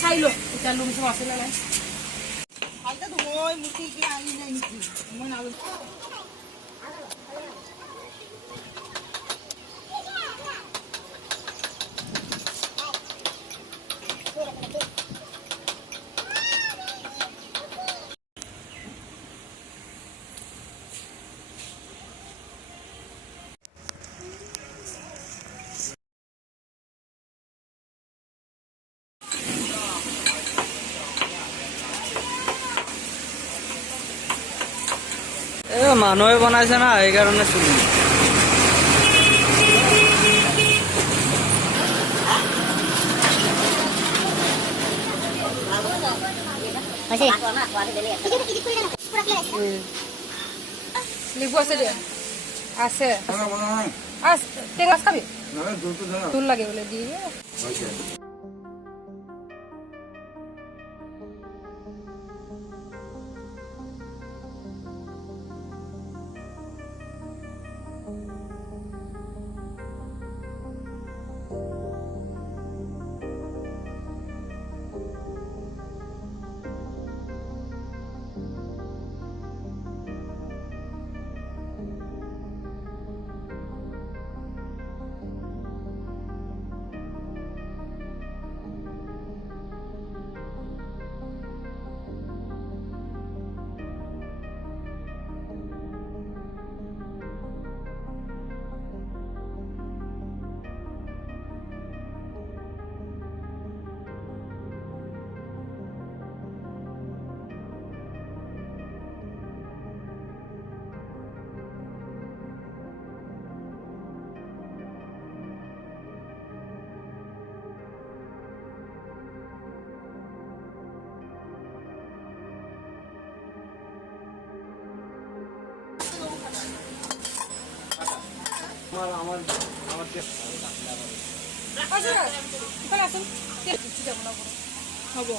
চাই লো এতিয়া লুম চুম আছে নে নাই মানুহে বনাইছে না সেইকাৰণে চুলি লিবু আছে দে আছে টেঙা খাবি তোর লাগে বলে দিয়ে হব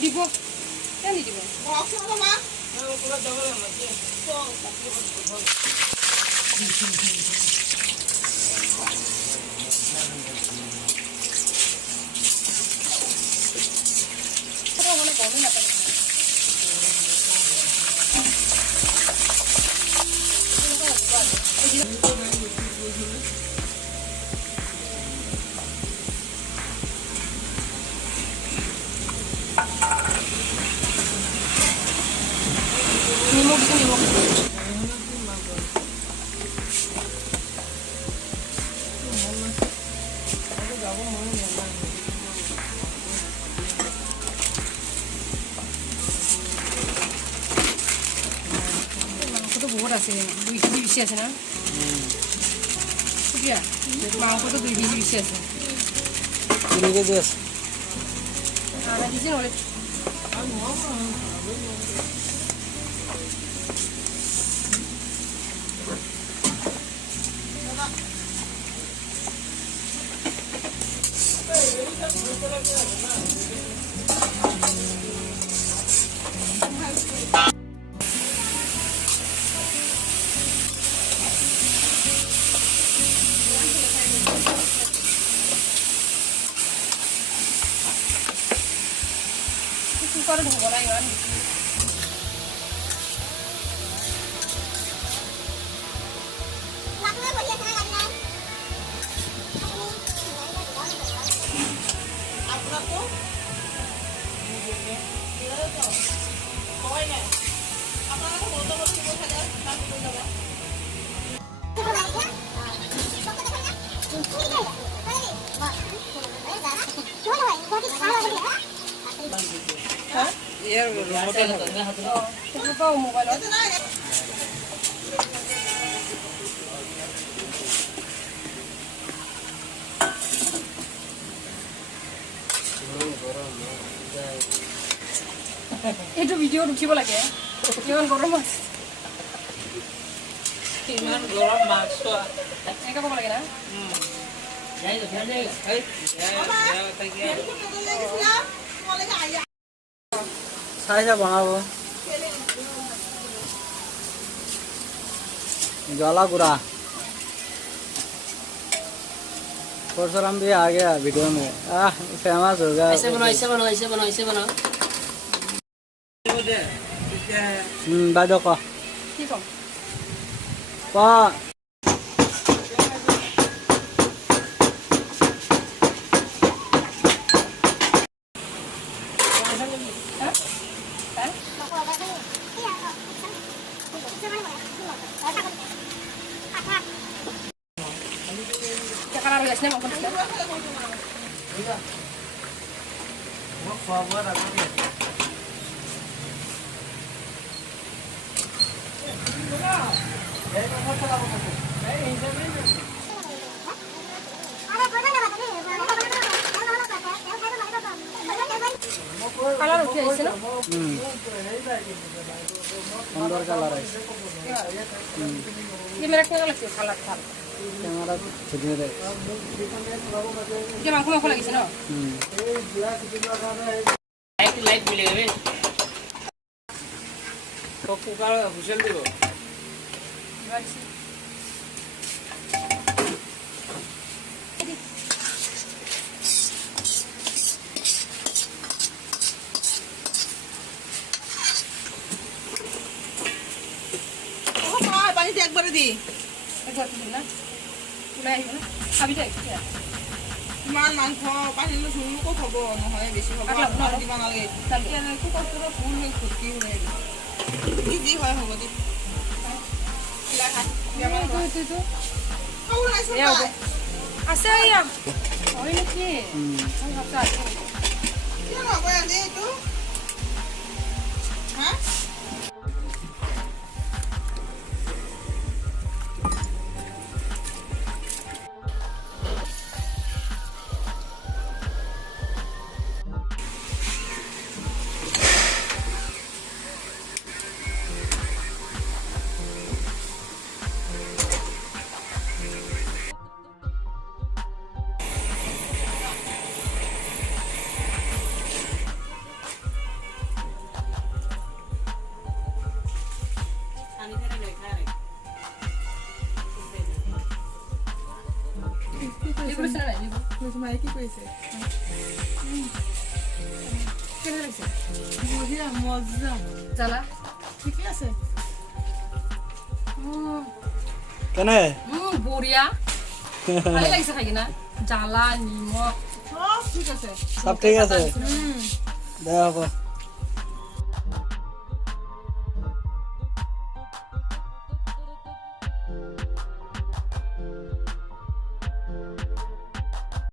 দিব কেন দিব নিমখ নিমখ মাংসটো বহুত আছে 2 কেজি বেশি আছে না সুপ্রিয়া মাংসটো 2 কেজি বেশি আছে 3 কেজি আছে আনা কেজি নলে কুকারে ধোবো না ইমান এইটো ভিডিঅ' উঠিব লাগে কিমান গৰম আছে ইমান গৰম মাছ খোৱা এনেকৈ ক'ব লাগে না চাইছে বনাব ज्वाला गुरा परशुराम भी आ गया वीडियो में फेमस हो गया ऐसे बनाओ ऐसे बनाओ ऐसे बनाओ ऐसे बनाओ বাইদেউ ক কি ক'ম ক কালার হয়ে আসলে মাংস কালার উঠে আসছে না সুন্দর কালার আছে ক্যামেরা কেমন লাগছে কালার ভাল ক্যামেরা ভিডিও দেখ যে মাংস মাংস লাগিছে না লাইট লাইট মিলে যাবে কুকার হুইসেল দিব পানিতে একবারে দি একবার দিন না তুলে আসবে না খাবি তো ইমান মাংস পানী শুনো ক'ত হ'ব নহয় বেছি হ'ব আৰু দিব নালাগে কুকাৰটো ফুল হৈ ভৰ্তি হৈ যি যি হয় হ'ব দি আছে এয়া হয় নেকি কিয় নকয় আজি এইটো হা মায়ে কি কৰিছে কেনে লাগিছে বঢ়িয়া মজা জ্বালা ঠিকে আছে কেনে বঢ়িয়া ভালে লাগিছে খাই কিনা জ্বালা নিমখ চব ঠিক আছে সব ঠিক আছে দে হ'ব